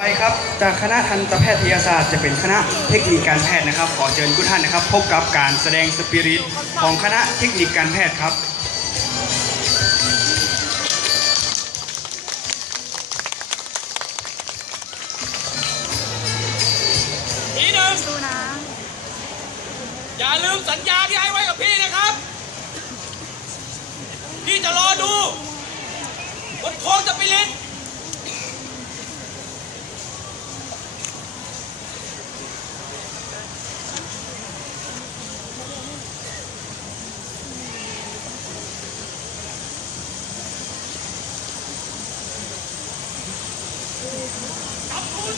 ไปครับจากคณะทันตแพทยศาสตร์จะเป็นคณะเทคนิคการแพทย์นะครับ ขอเชิญทุกท่านนะครับ พบกับการแสดงสปิริตของคณะเทคนิคการแพทย์ครับทีหนึ่งดูนะอย่าลืมสัญญาที่ให้ไว้กับพี่นะครับ พี่จะรอดูบนโค้งจะไปลิน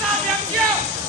ทำผู้น